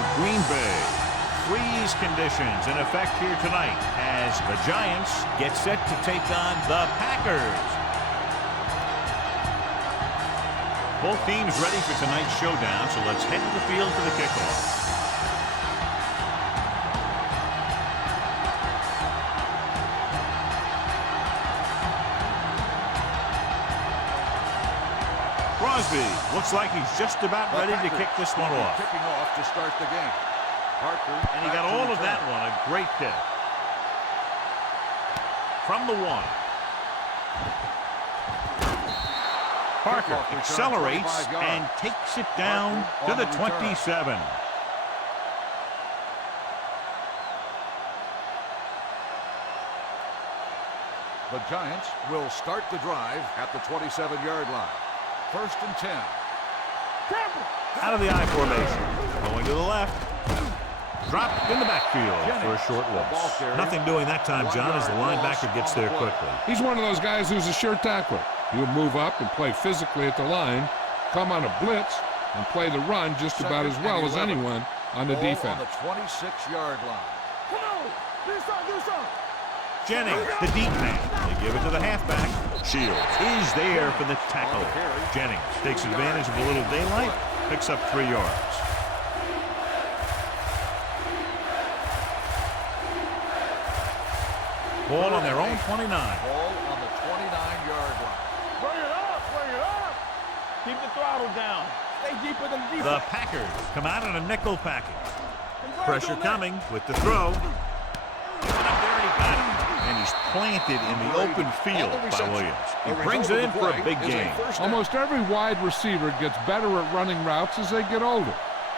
of Green Bay. Freeze conditions in effect here tonight as the Giants get set to take on the Packers. Both teams ready for tonight's showdown, so let's head to the field for the kickoff. Crosby looks like he's just about ready to kick this one off. Kicking off to start the game. Parker, and he got all of that one. A great kick. From the 1. Parker accelerates and takes it down to the 27. The Giants will start the drive at the 27-yard line. 1st and 10. Out of the I formation. Going to the left. Dropped in the backfield for a short loss. Nothing doing that time, John, as the linebacker gets there quickly. He's one of those guys who's a sure tackler. He'll move up and play physically at the line, come on a blitz, and play the run just about as well as anyone on the defense. On the 26-yard line. Come on, do something. Jennings, the deep man. They give it to the halfback. Shields is there for the tackle. Jennings takes advantage of a little daylight, picks up 3 yards. Ball on their own 29. Ball on the 29-yard line. Bring it up. Keep the throttle down. Stay deeper than defense. The Packers come out in a nickel package. Pressure coming with the throw. And he's planted in the open field by Williams. He brings it in for a big gain. Almost every wide receiver gets better at running routes as they get older,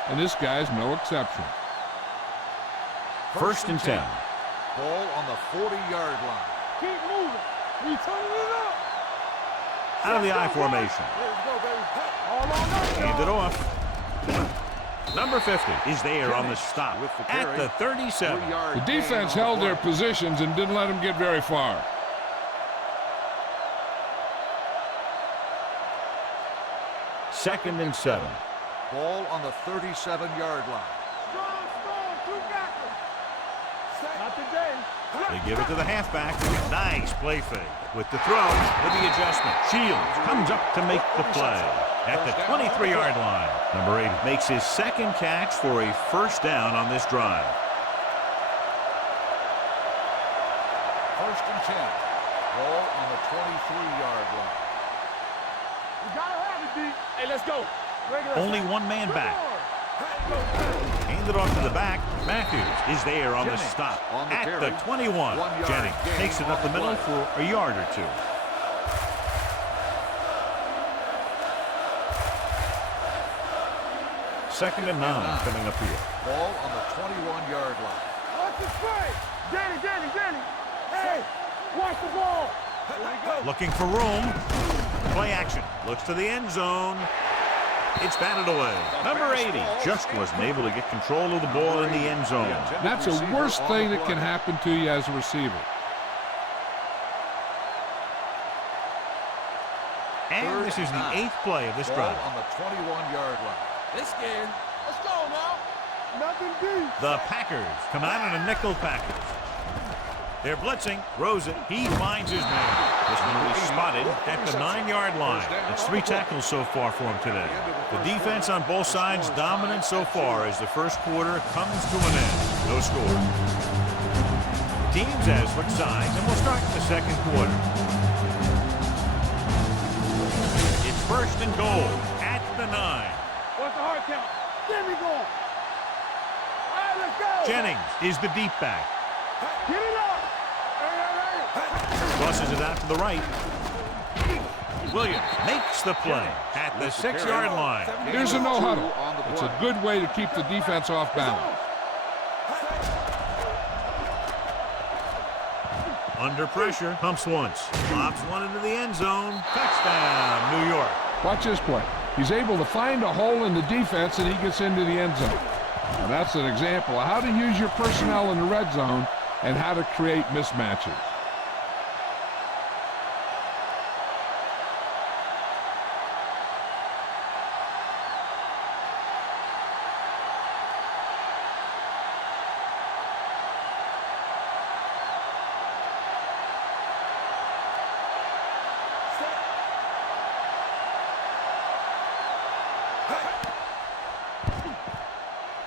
and this guy's no exception. 1st and 10. Ball on the 40-yard line. Keep moving. We turning it up. Out of the I formation. Let's go, baby. All on us, Hand it off. Number 50 is there on the stop at the 37. The defense held their positions and didn't let them get very far. Second and 7. Ball on the 37-yard line. Not today. They give it to the halfback. Nice play fake. With the throw, with the adjustment. Shields comes up to make the play at the 23-yard line. Number 80 makes his second catch for a first down on this drive. 1st and 10. Ball on the 23-yard line. We gotta have it, D. Hey, let's go. Only one man back. Hand it off to the back. Matthews is there on the stop at the 21. Jennings takes it up the middle for a yard or 2. Second and 9 coming up here. Ball on the 21-yard line. Watch the play. Danny. Hey, watch the ball. Here we go. Looking for room. Play action. Looks to the end zone. It's batted away. Number 80 just wasn't able to get control of the ball in the end zone. That's the worst thing that can happen to you as a receiver. And this is the 8th play of this drive. On the 21-yard line. They scared. Let's go now. Nothing deep. The Packers come out in a nickel package. They're blitzing. Throws it. He finds his man. This one was spotted at the 9-yard line. It's 3 tackles so far for him today. The defense on both sides dominant so far as the first quarter comes to an end. No score. Teams as switch sides, and we'll start in the second quarter. It's 1st and goal at the 9. What's the hard count? Give me going. All right, let's go. Jennings is the deep back. Get it up. Crosses it out to the right. Williams makes the play at the 6-yard line. Here's a no-huddle. It's a good way to keep the defense off balance. Under pressure, pumps once. Lobs one into the end zone. Touchdown, New York. Watch this play. He's able to find a hole in the defense and he gets into the end zone. Now that's an example of how to use your personnel in the red zone and how to create mismatches.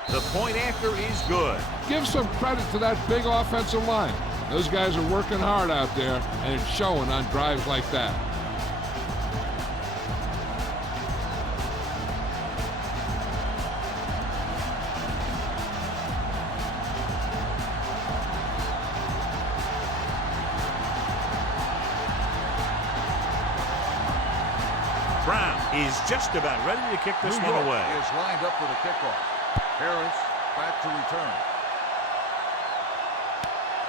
The point after is good. Give some credit to that big offensive line. Those guys are working hard out there, and it's showing on drives like that. Brown is just about ready to kick this one away. Is lined up for the kickoff. Harris back to return.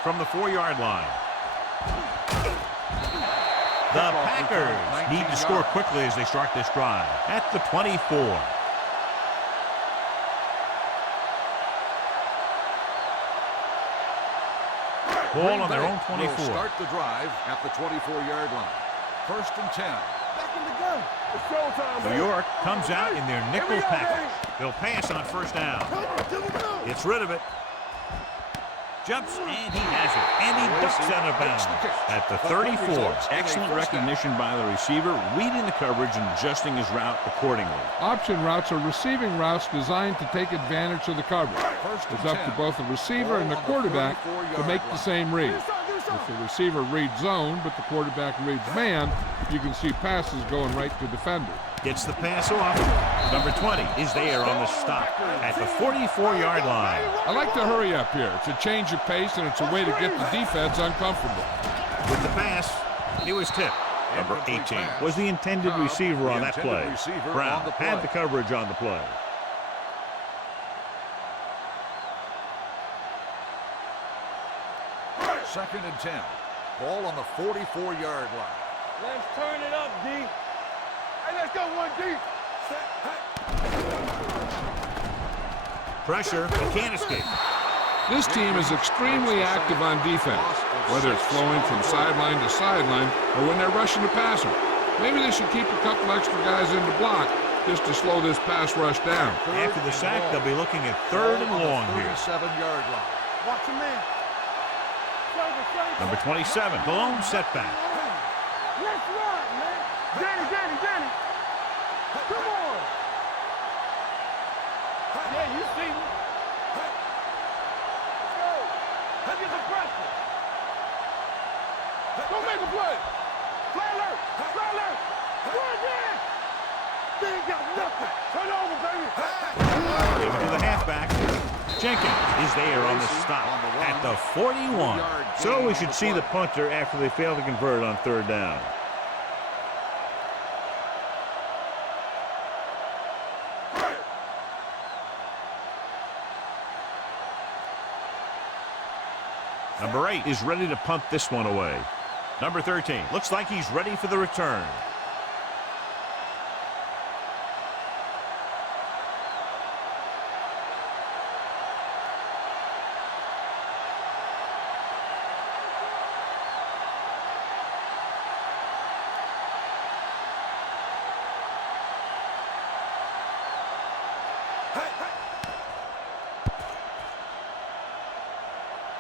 From the 4-yard line. The Packers need to score quickly as they start this drive at the 24. Ball on their own 24. Will start the drive at the 24-yard line. 1st and 10. Back in the gun. It's showtime, New man. York comes out in their nickel Here we go, package. baby. They'll pass on 1st down. Gets rid of it. Jumps, and he has it. And he ducks out of bounds at the 34. Excellent recognition by the receiver, reading the coverage and adjusting his route accordingly. Option routes are receiving routes designed to take advantage of the coverage. It's up to both the receiver and the quarterback to make the same read. If the receiver reads zone, but the quarterback reads man, you can see passes going right to defenders. Gets the pass off. Number 20 is there on the stop at the 44-yard line. I like to hurry up here. It's a change of pace, and it's a way to get the defense uncomfortable. With the pass, it was tipped. Number 18 was the intended receiver on that play. Brown had the coverage on the play. Second and 10. Ball on the 44-yard line. Let's turn it up, D. Hey, let's go, 1D. Pressure, he can't escape. This team is extremely active on defense, whether it's flowing from sideline to sideline or when they're rushing the passer. Maybe they should keep a couple extra guys in the block just to slow this pass rush down. After the sack, they'll be looking at 3rd and long here. 37-yard line. Watch him, man. Number 27, the lone setback. Let's run, man. Danny. Come on. Yeah, you see me. Go. Let's get the pressure. Go make a play. Fly alert. Run there. They ain't got nothing. Turn over, baby. Give it to the halfback. Jenkins is there on the stop at the 41. So we should see the punter after they fail to convert on 3rd down. Number 8 is ready to punt this one away. Number 13 looks like he's ready for the return.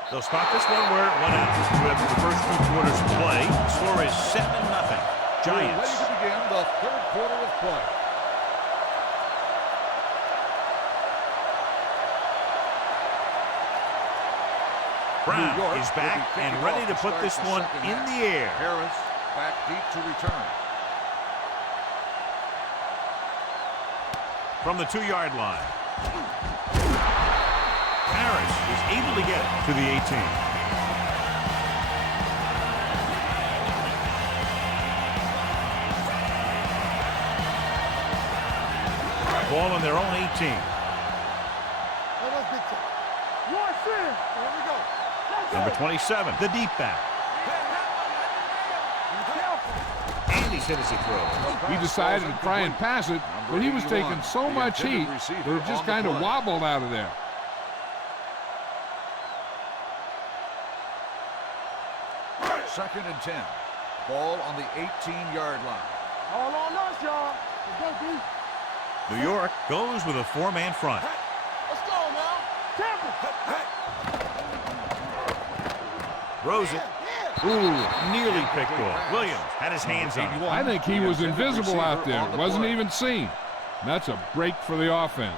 They'll spot this one where it went out. After the first 2 quarters of play, the score is 7-0. Giants. Ready to begin the 3rd quarter of play. Brown is back and ready to put this one in the air. Harris back deep to return. From the 2-yard line. Harris is able to get it to the 18. Ball on their own 18. Let's get to it. Here we go. Number 27, the deep back. And he's hit as he throws. He decided to try and pass it, but he was taking so much heat that it just kind of wobbled out of there. Second and 10. Ball on the 18-yard line. All on us, y'all. Let's go, D. New York goes with a 4-man front. Let's go now. Tampa. Throws it. Ooh, nearly picked off. Williams had his hands on it. I think he was invisible out there. Wasn't even seen. That's a break for the offense.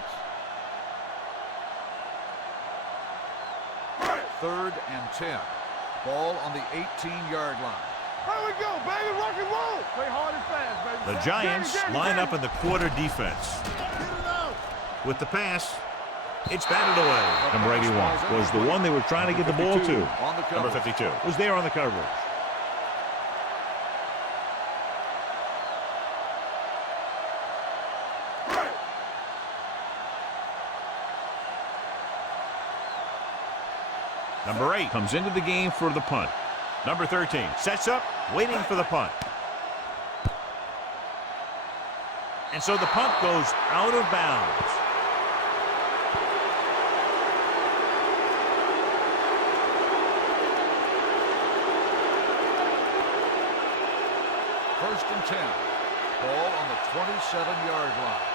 3rd and 10. Ball on the 18-yard line. Here we go, baby. Rock and roll. Play hard and fast, baby. The Giants line up in the quarter defense. With the pass, it's batted away. Number 81 was the one they were trying to get the ball to. Number 52 was there on the coverage. Number 8 comes into the game for the punt. Number 13 sets up, waiting for the punt. And so the punt goes out of bounds. First and 10. Ball on the 27-yard line.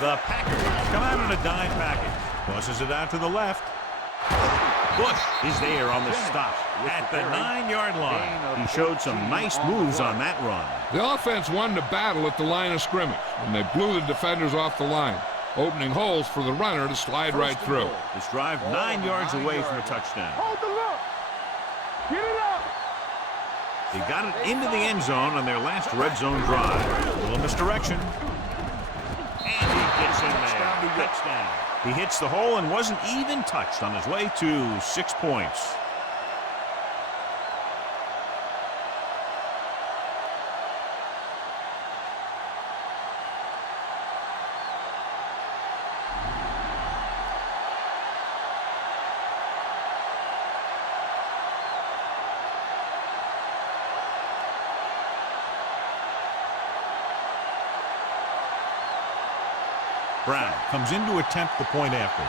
The Packers come out in a dime package. Tosses it out to the left. Bush is there on the stop at the 9-yard line. He showed some nice moves on that run. The offense won the battle at the line of scrimmage, and they blew the defenders off the line, opening holes for the runner to slide right through. This drive 9 yards away from a touchdown. Hold the look. Get it up. They got it into the end zone on their last red zone drive. A little misdirection. And he gets in there. Touchdown. He hits the hole and wasn't even touched on his way to 6 points. Brown comes in to attempt the point after.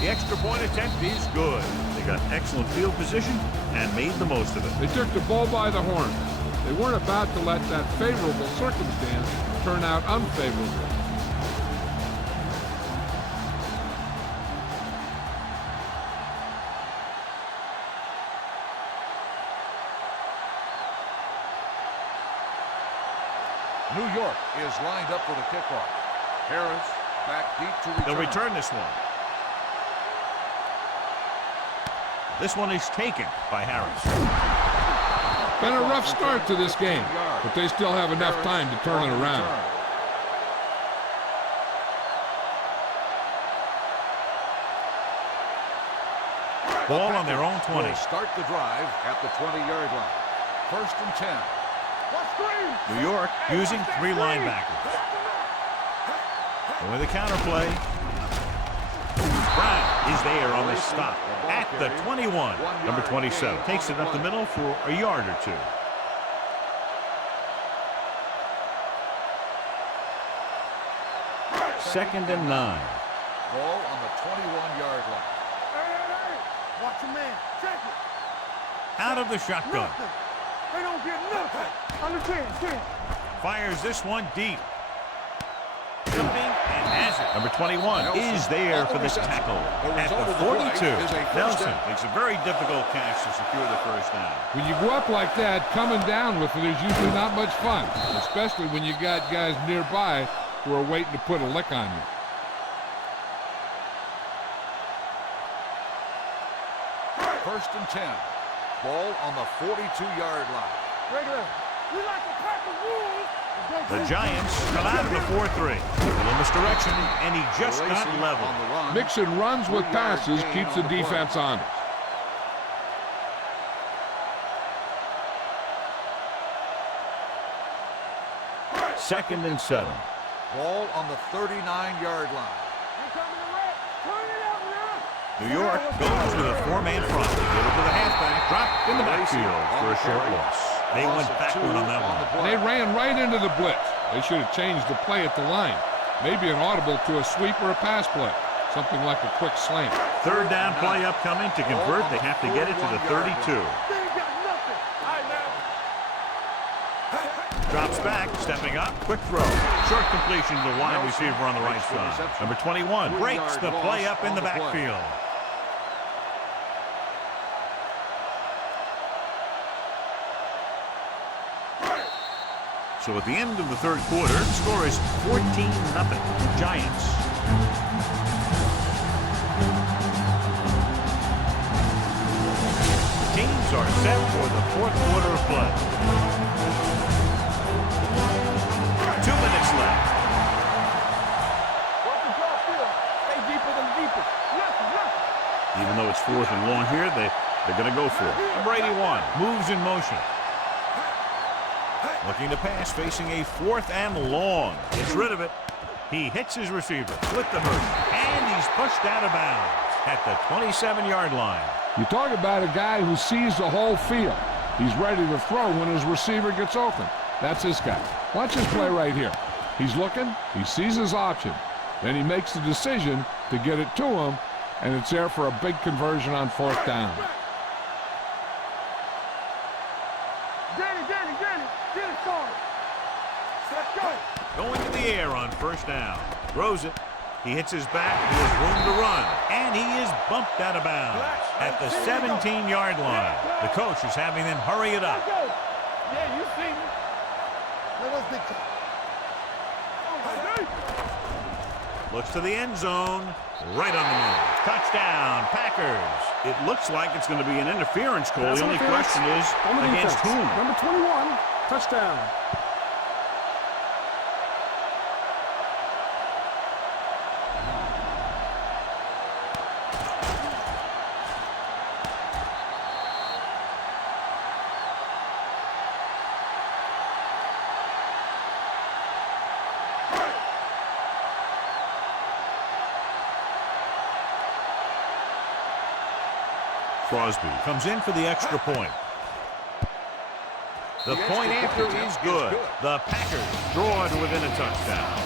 The extra point attempt is good. They got excellent field position and made the most of it. They took the bull by the horn. They weren't about to let that favorable circumstance turn out unfavorable. New York is lined up for the kickoff. Harris back deep to return. They'll return this one. This one is taken by Harris. Been a rough start to this game, but they still have enough time to turn it around. Ball on their own 20. Will start the drive at the 20-yard line. First and 10. New York using 3 linebackers. And with a counterplay, Brown is there on the stop at the 21. Number 27 takes it up the middle for a yard or 2. Second and 9. Ball on the 21-yard line. Watch your man. Check it. Out of the shotgun. They don't get nothing. Under 10. Fires this one deep. Jumping and has it. Number 21 is there for this tackle at the 42. Nelson makes a very difficult catch to secure the first down. When you go up like that, coming down with it is usually not much fun, especially when you got guys nearby who are waiting to put a lick on you. First and 10. Ball on the 42-yard line. Regular. We like a pack of wolves. The Giants come out of the 4-3. A little misdirection, and he just got level. Mixing runs with passes keeps the defense honest. Second and 7. Ball on the 39-yard line. New York goes with a 4-man front. They give it to the halfback. Drop in the backfield for a short loss. They went backward on that one. They ran right into the blitz. They should have changed the play at the line. Maybe an audible to a sweep or a pass play. Something like a quick slant. Third down play upcoming. To convert, they have to get it to the 32. Drops back, stepping up, quick throw. Short completion to the wide receiver on the right side. Number 21 breaks the play up in the backfield. So at the end of the third quarter, the score is 14-0 Giants. The teams are set for the fourth quarter of play. 2 minutes left. Even though it's fourth and long here, they're going to go for it. Number 81 moves in motion. Looking to pass, facing a fourth and long. Gets rid of it. He hits his receiver with the hurt, and he's pushed out of bounds at the 27-yard line. You talk about a guy who sees the whole field. He's ready to throw when his receiver gets open. That's this guy. Watch this play right here. He's looking, he sees his option. Then he makes the decision to get it to him, and it's there for a big conversion on fourth down. Get it started. Let's go. Going in the air on first down. Throws it. He hits his back. He has room to run. And he is bumped out of bounds at the 17-yard line. The coach is having them hurry it up. Yeah, you see me. Let's big time. Looks to the end zone. Right on the money. Touchdown, Packers. It looks like it's going to be an interference call. The only question is against whom? Number 21, touchdown. Crosby comes in for the extra point. The point after is good. The Packers draw to within a touchdown.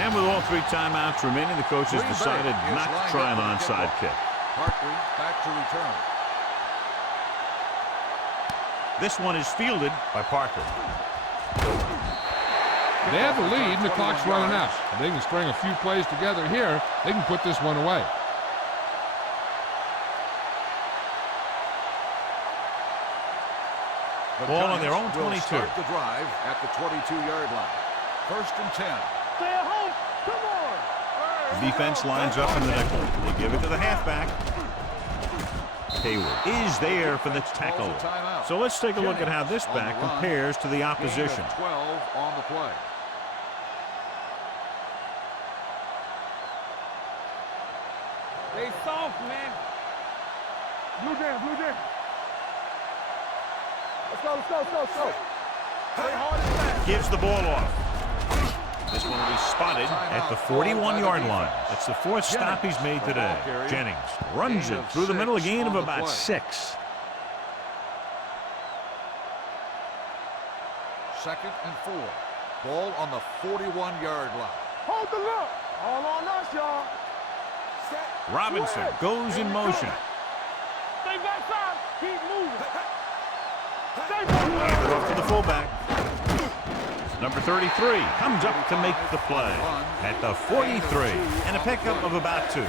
And with all three timeouts remaining, the coaches decided not to try an onside kick. Barkley back to return. This one is fielded by Parker. They have the lead, and the clock's running out. If they can string a few plays together here, they can put this one away. Ball on their own 22. Start the drive at the 22-yard line. First and 10. Stay at home. Come on. The defense lines up in the nickel. They give it to the halfback. Hayward is there for the tackle. So let's take a look at how this back compares to the opposition. 12 on the play. Stay soft, man. Blue jam, blue jam. Let's go, let's go, let's go, let's go. Play hard and fast. Gives the ball off. This one will be spotted at the 41-yard line. That's the fourth stop he's made today. Jennings runs it through the middle, a gain of about 6. Second and 4. Ball on the 41-yard line. Hold the look. All on us, y'all. Robinson goes in motion. Stay backside. Keep moving. Stay Hand back. it off to the fullback. Number 33 comes up to make the play at the 43, and a pickup of about 2.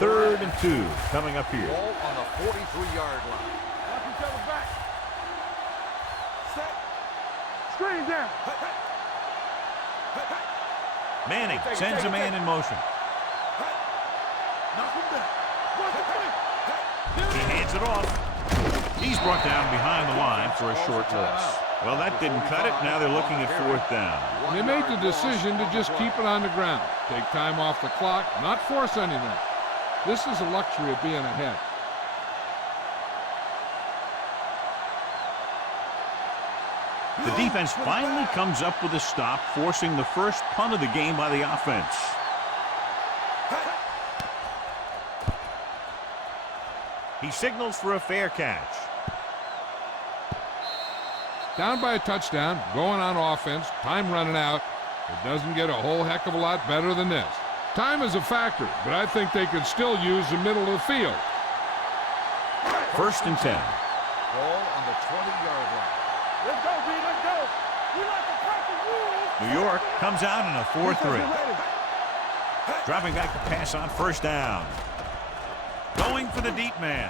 Third and 2 coming up here. Ball on the 43-yard line. Watch each other back. Set. Screen down. Manning sends a man in motion. Knock him down. Watch the play. He hands it off. He's brought down behind the line for a short loss. Well, that didn't cut it. Now they're looking at fourth down. And they made the decision to just keep it on the ground. Take time off the clock, not force anything. This is the luxury of being ahead. The defense finally comes up with a stop, forcing the first punt of the game by the offense. He signals for a fair catch. Down by a touchdown, going on offense, time running out. It doesn't get a whole heck of a lot better than this. Time is a factor, but I think they could still use the middle of the field. 1st and 10. Ball on the 20-yard line. Let's go, B. Let's go. We like to crack the rules. New York comes out in a 4-3. Dropping back to pass on 1st down. Going for the deep man.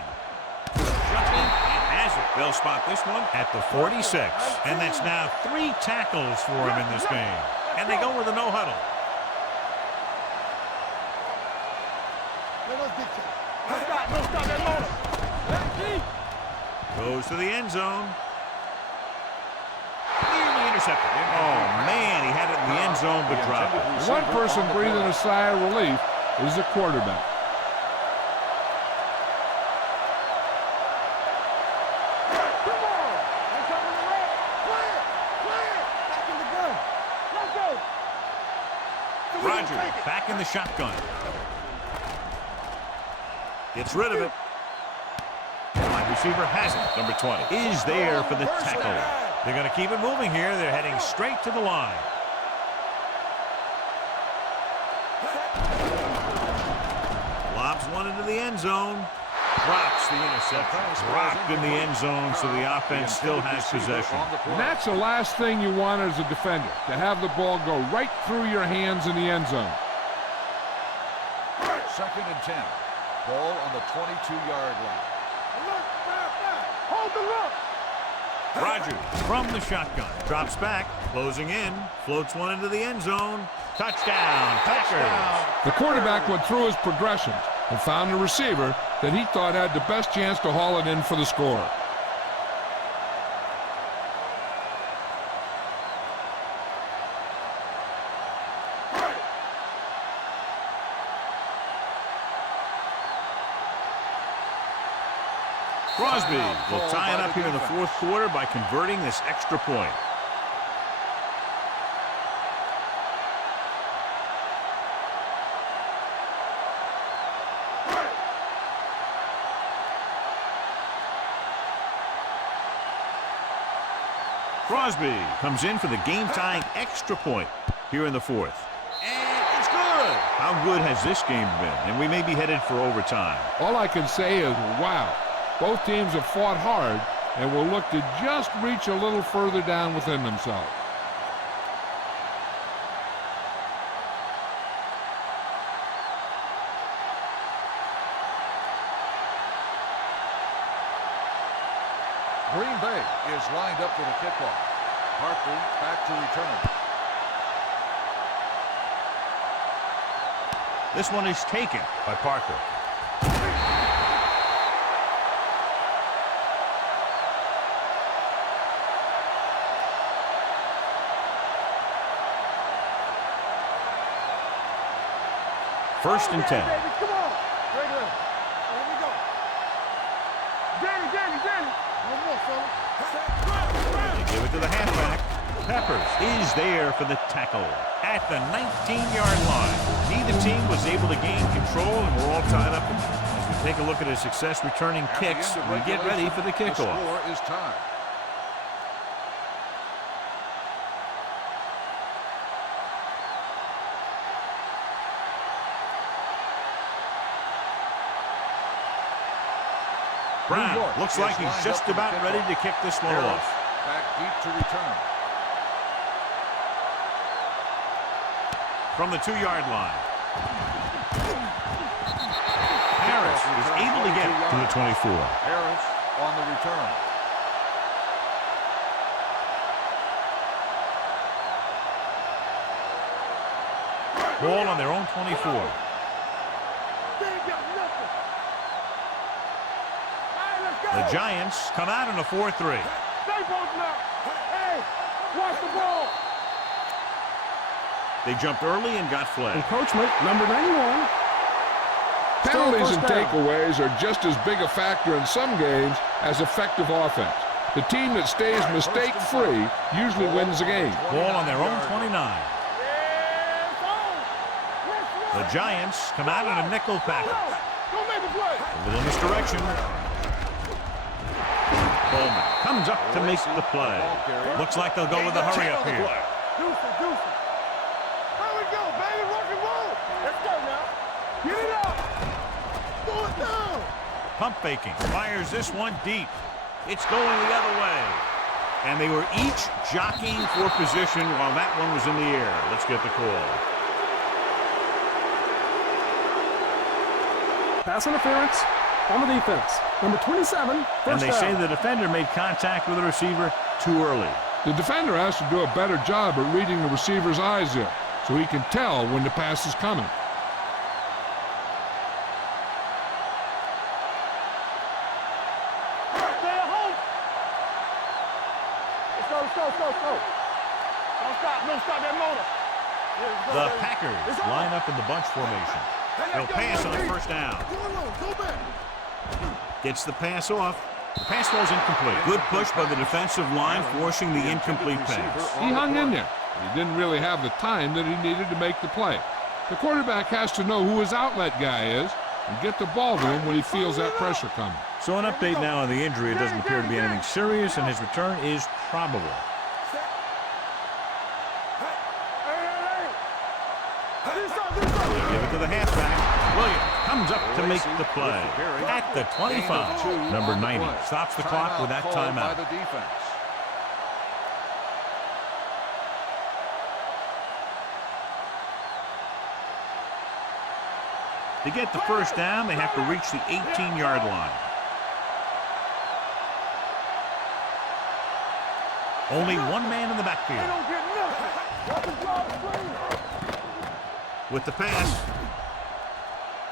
Jumping and has it. They'll spot this one at the 46. And that's now 3 tackles for him in this game. And they go with a no huddle. No stop that motor. Goes to the end zone. Nearly intercepted. Oh, man, he had it in the end zone but dropped it. One person breathing a sigh of relief is the quarterback. Come on. Let's over the red. Play it. Back in the gun. Let's go. Rodgers back in the shotgun. Gets rid of it. Wide receiver has it. Number 20 is there for the tackle. They're going to keep it moving here. They're heading straight to the line. Lobs one into the end zone. Drops the interception. Dropped in the end zone, so the offense still has possession. And that's the last thing you want as a defender, to have the ball go right through your hands in the end zone. 2nd and 10. Ball on the 22-yard line. Look, hold the look. Rodgers from the shotgun. Drops back, closing in, floats one into the end zone. Touchdown, Packers. The quarterback went through his progressions and found a receiver that he thought had the best chance to haul it in for the score. Crosby will tie it up here in the 4th quarter by converting this extra point. Crosby comes in for the game-tying extra point here in the 4th. And it's good. How good has this game been? And we may be headed for overtime. All I can say is, wow. Both teams have fought hard and will look to just reach a little further down within themselves. Green Bay is lined up for the kickoff. Parker back to return. This one is taken by Parker. First and 10. Come on. Regular. Here we go. Danny. One more, fella. They give it to the halfback. Peppers is there for the tackle at the 19-yard line. Neither team was able to gain control, and we're all tied up. As we take a look at his success returning kicks, we get ready for the kickoff. The score is tied. Brown looks like he's just about ready to kick this one off. Back deep to return. From the 2-yard line. Harris is able to get it to the 24. Harris on the return. Ball on their own 24. They ain't got nothing. All right, let's go. The Giants come out in a 4-3. Stay posted up. Hey, watch the ball. They jumped early and got flagged. Encroachment, number 91. Penalties Still and first down. takeaways are just as big a factor in some games as effective offense. The team that stays mistake-free usually wins the game. Ball on their own 29. Yeah, it's on. The Giants come out in a nickel package. Go make a play. A little misdirection. Bowman comes up to make the play. Looks like they'll go with the hurry up here. Deuce it. Here we go, baby. Rock and roll. Let's go. Pump faking. Fires this one deep. It's going the other way. And they were each jockeying for position while that one was in the air. Let's get the call. Pass interference on the defense. Number 27, first And they say down. the defender made contact with the receiver too early. The defender has to do a better job at reading the receiver's eyes there, so he can tell when the pass is coming. Don't stop that motor. The Packers line up in the bunch formation. They'll pass on first down. Gets the pass off. The pass falls incomplete. Good push by the defensive line, forcing the incomplete pass. He hung in there. He didn't really have the time that he needed to make the play. The quarterback has to know who his outlet guy is and get the ball to him when he feels that pressure coming. So an update now on the injury. It doesn't appear to be anything serious, and his return is probable. Give it to the halfback. Williams comes up to make the play. At the 25. Number 90 stops the clock with that timeout. To get the first down, they have to reach the 18-yard line. Only one man in the backfield. With the pass,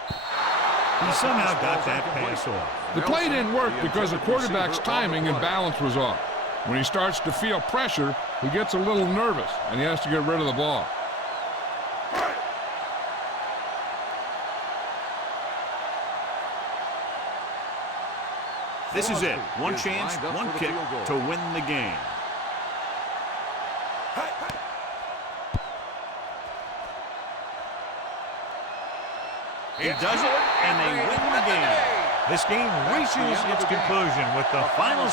he somehow got that pass off. The play didn't work because the quarterback's timing and balance was off. When he starts to feel pressure, he gets a little nervous, and he has to get rid of the ball. This is it. One chance, one kick to win the game. He does it, and they win the game. This game reaches its conclusion with the final